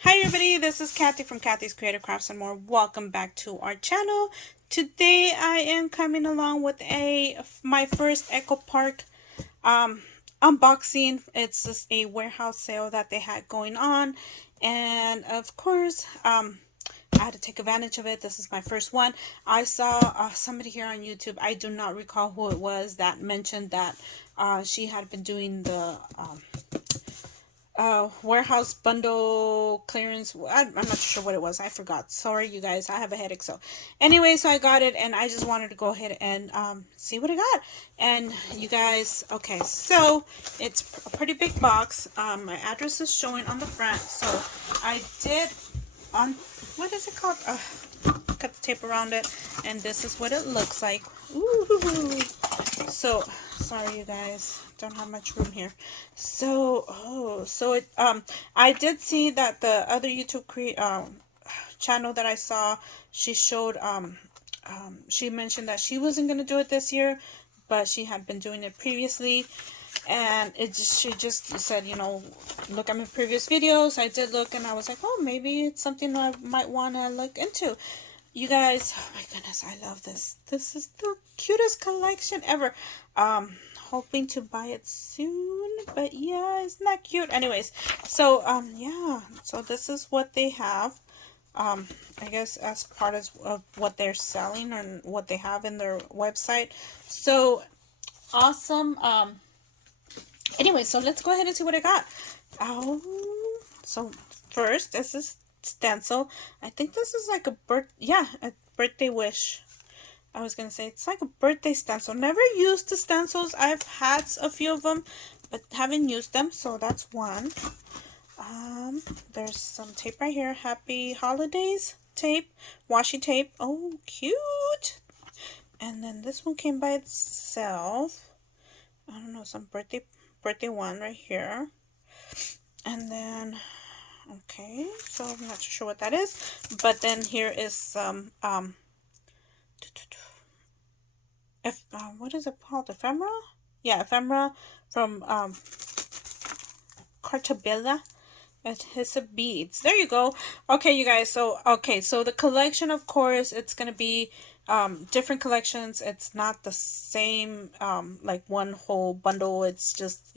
Hi everybody, this is Kathy from Kathy's Creative Crafts and more. Welcome back to our channel. Today I am coming along with my first Echo Park unboxing. It's just a warehouse sale that they had going on, and of course I had to take advantage of it. This is my first one. I saw somebody here on YouTube, I do not recall who it was, that mentioned that she had been doing the warehouse bundle clearance. I'm not sure what it was. I forgot. Sorry, you guys. I have a headache. So, anyway, so I got it, and I just wanted to go ahead and see what I got. And you guys, okay, so it's a pretty big box. My address is showing on the front. So I did on what is it called? Cut the tape around it, and this is what it looks like. Ooh. So sorry, you guys, don't have much room here. So I did see that the other YouTube channel that I saw, she showed she mentioned that she wasn't gonna do it this year, but she had been doing it previously. And she just said, look at my previous videos. I did look, and I was like, oh, maybe it's something I might want to look into. You guys, oh my goodness, I love this. This is the cutest collection ever. Hoping to buy it soon, but yeah, isn't that cute? Anyways, so yeah, so this is what they have. I guess as part of what they're selling and what they have in their website. So awesome. Anyway, so let's go ahead and see what I got. Oh, so first, this is stencil. I think this is like a birthday wish. I was gonna say it's like a birthday stencil. Never used the stencils. I've had a few of them, but haven't used them. So that's one. There's some tape right here. Happy holidays tape, washi tape. Oh, cute. And then this one came by itself. I don't know, some birthday one right here. And then okay, so I'm not sure what that is, but then here is some what is it called, ephemera? Yeah, ephemera from Cartabella adhesive beads. There you go. Okay, you guys, so so the collection, of course, it's gonna be different collections. It's not the same like one whole bundle. It's just,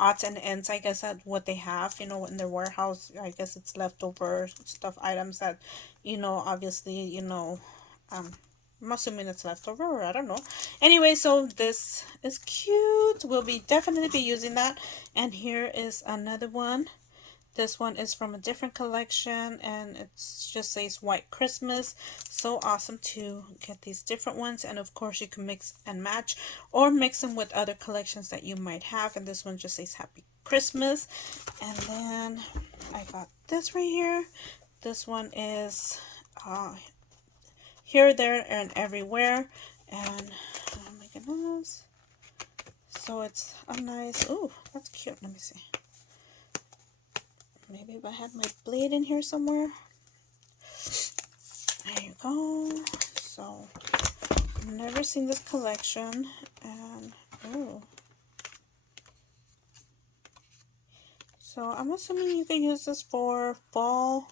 odds and ends, I guess, at what they have, in their warehouse. I guess it's leftover stuff, items that, obviously, I'm assuming it's leftover, or I don't know. Anyway, so this is cute. We'll be definitely be using that. And here is another one. This one is from a different collection, and it just says White Christmas. So awesome to get these different ones. And of course, you can mix and match or mix them with other collections that you might have. And this one just says Happy Christmas. And then I got this right here. This one is here, there, and everywhere. And oh my goodness. So it's a nice, ooh, that's cute. Let me see. Maybe if I had my blade in here somewhere. There you go. So, I've never seen this collection. And, oh. So, I'm assuming you can use this for fall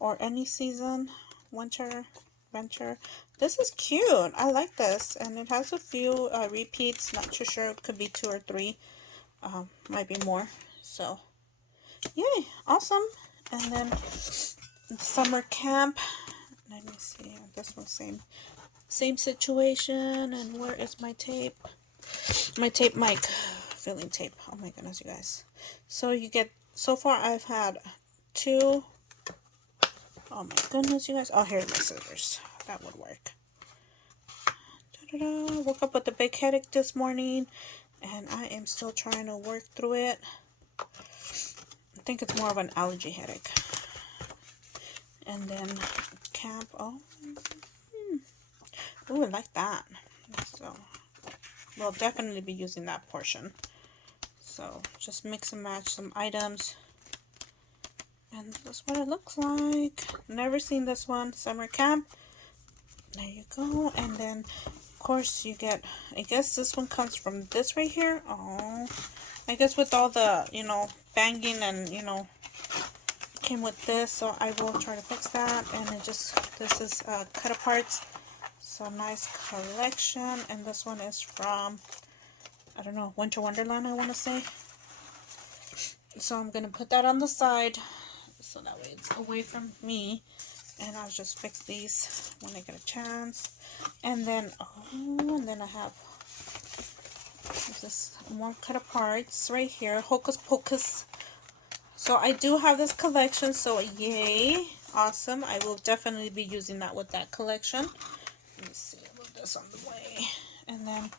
or any season. Winter, This is cute. I like this. And it has a few repeats. Not too sure. It could be 2 or 3. Might be more. So, yay, awesome. And then summer camp. Let me see. This one same situation. And where is my tape? My tape mic filling tape. Oh my goodness, you guys. So you get, so far I've had 2. Oh my goodness, you guys. Oh, here's my scissors. That would work. Da-da-da. Woke up with a big headache this morning, and I am still trying to work through it. I think it's more of an allergy headache. And then camp. Oh, ooh, I like that. So we'll definitely be using that portion. So just mix and match some items. And that's what it looks like. Never seen this one. Summer camp. There you go. And then, of course, you get, I guess this one comes from this right here. Oh, I guess with all the, banging and, came with this, so I will try to fix that. And it just, this is cut aparts. So nice collection. And this one is from, I don't know, Winter Wonderland, I want to say. So I'm going to put that on the side so that way it's away from me. And I'll just fix these when I get a chance. And then, and then I have this more cut aparts right here. Hocus Pocus. So I do have this collection, so yay. Awesome. I will definitely be using that with that collection. Let me see, I'll put this on the way. And then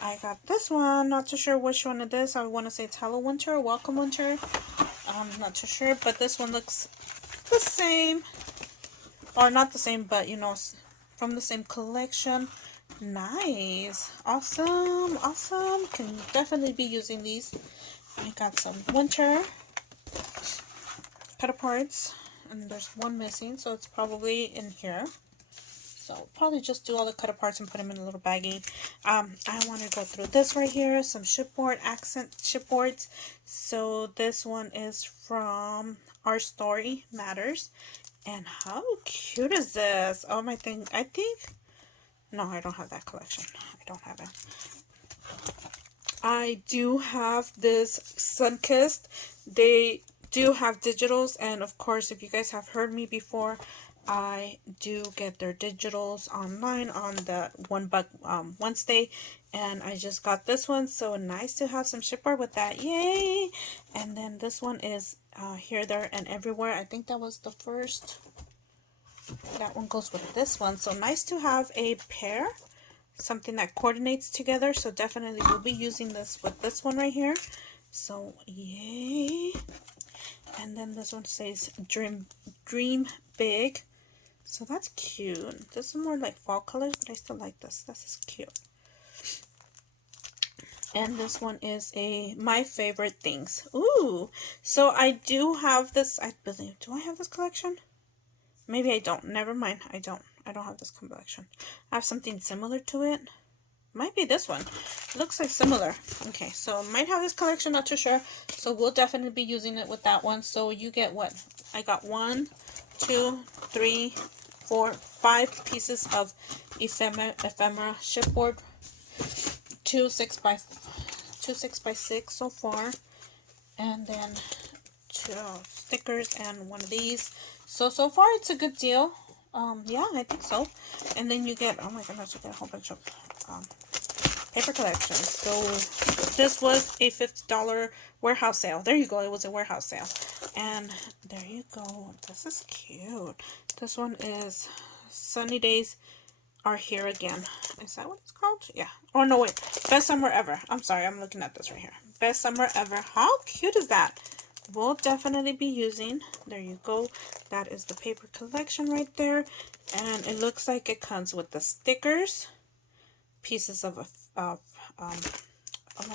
I got this one. Not too sure which one it is. I want to say it's Hello Winter or Welcome Winter. I'm not too sure, but this one looks the same. Or not the same, but you know, from the same collection. Nice. Awesome. Awesome. Can definitely be using these. I got some winter cut aparts. And there's one missing, so it's probably in here. So I'll probably just do all the cut aparts and put them in a little baggie. I want to go through this right here. Some chipboard, accent chipboards. So this one is from Our Story Matters. And how cute is this? Oh my thing. I think... No, I don't have that collection. I don't have it. I do have this Sunkissed. They do have digitals. And of course, if you guys have heard me before, I do get their digitals online on the $1 Wednesday. And I just got this one. So nice to have some chipboard with that. Yay! And then this one is Here, There, and Everywhere. I think that was the first. That one goes with this one. So nice to have a pair. Something that coordinates together. So definitely we'll be using this with this one right here. So yay. And then this one says Dream Big. So that's cute. This is more like fall colors, but I still like this. This is cute. And this one is My Favorite Things. Ooh. So I do have this, I believe. Do I have this collection? Maybe I don't. Never mind. I don't have this collection. I have something similar to it. Might be this one. It looks like similar. Okay, so might have this collection. Not too sure. So we'll definitely be using it with that one. So you get what? I got 1, 2, 3, 4, 5 pieces of ephemera chipboard. 2 6x6 so far. And then 2 stickers and one of these. So far it's a good deal. Yeah, I think so. And then you get, oh my goodness, you get a whole bunch of paper collections. So this was a $50 warehouse sale. There you go. It was a warehouse sale. And there you go. This is cute. This one is Sunny Days Are Here Again. Is that what it's called? Yeah. Oh, no, wait. Best Summer Ever. I'm sorry. I'm looking at this right here. Best Summer Ever. How cute is that? We'll definitely be using. There you go. That is the paper collection right there. And it looks like it comes with the stickers. Pieces of, oh my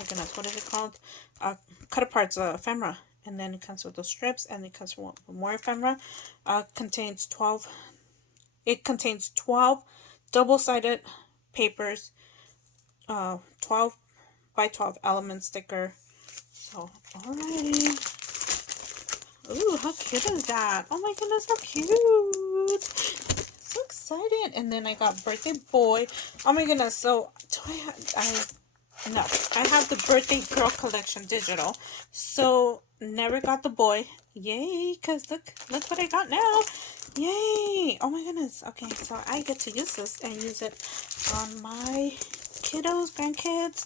goodness, what is it called? Cut aparts, ephemera. And then it comes with those strips. And it comes with more ephemera. Contains 12 double-sided papers. 12 by 12 element sticker. So, alrighty. Ooh, how cute is that? Oh my goodness, how cute. So excited. And then I got Birthday Boy. Oh my goodness. So, do I have, no, I have the Birthday Girl collection digital. So, never got the boy. Yay, because look what I got now. Yay. Oh my goodness. Okay, so I get to use this and use it on my kiddos, grandkids.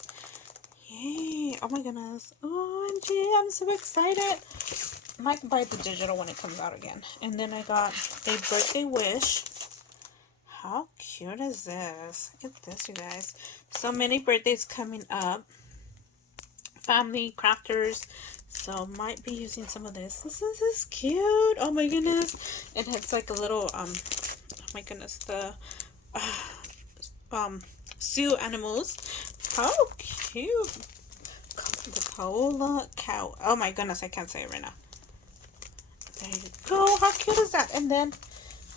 Yay. Oh my goodness. OMG, I'm so excited. I might buy the digital when it comes out again. And then I got a birthday wish. How cute is this? Look at this, you guys. So many birthdays coming up. Family, crafters. So might be using some of this. This is cute. Oh my goodness. It has like a little, oh my goodness, the zoo animals. How cute. The koala cow. Oh my goodness, I can't say it right now. There you go. How cute is that? And then,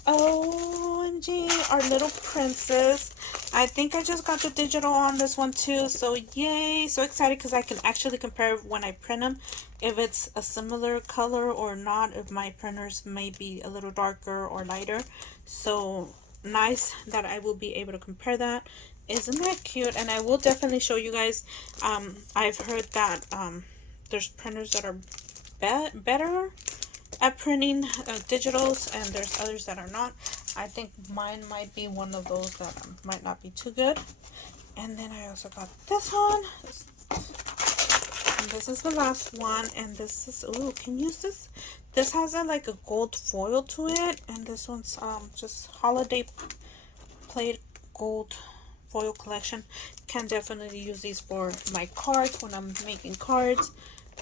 OMG, our little princess. I think I just got the digital on this one too, so yay, so excited because I can actually compare when I print them if it's a similar color or not, if my printers may be a little darker or lighter. So nice that I will be able to compare that. Isn't that cute? And I will definitely show you guys. I've heard that there's printers that are better at printing digitals, and there's others that are not. I think mine might be one of those that might not be too good. And then I also got this one, and this is the last one, and this is, oh, can you use this? This has like a gold foil to it, and this one's just holiday plate gold foil collection. Can definitely use these for my cards when I'm making cards.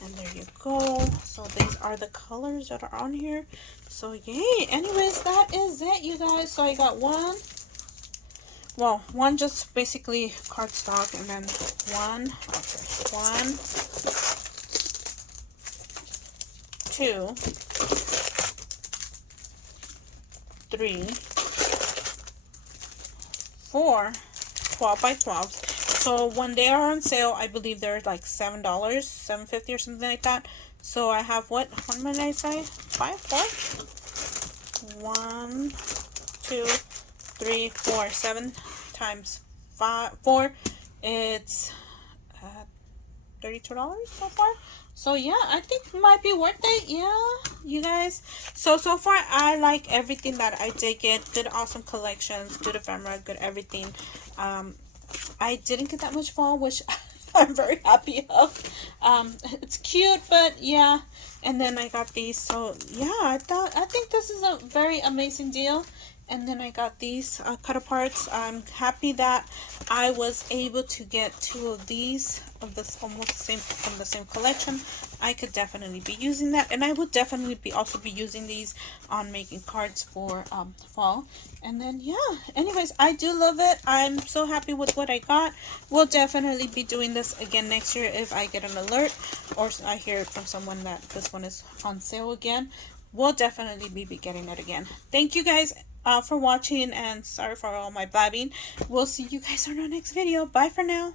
And there you go. So these are the colors that are on here. So yay. Anyways, that is it, you guys. So I got one just basically cardstock, and then one, 2, 3, 4 12 by 12. So when they are on sale, I believe they're like $7, $7.50 or something like that. So I have what did I say? 5, 4? 1, 2, 3, 4. 7 times 4. It's $32 so far. So yeah, I think it might be worth it. Yeah, you guys. So far I like everything that I did get. Good, awesome collections, good ephemera, good everything. I didn't get that much fall, which I'm very happy of. It's cute, but yeah. And then I got these. So yeah, I think this is a very amazing deal. And then I got these cut aparts. I'm happy that I was able to get 2 of these of this almost the same from the same collection. I could definitely be using that, and I would definitely also be using these on making cards for fall. And then yeah, anyways, I do love it. I'm so happy with what I got. We'll definitely be doing this again next year if I get an alert or I hear from someone that this one is on sale again. We'll definitely be getting it again. Thank you guys for watching, and sorry for all my blabbing. We'll see you guys on our next video. Bye for now.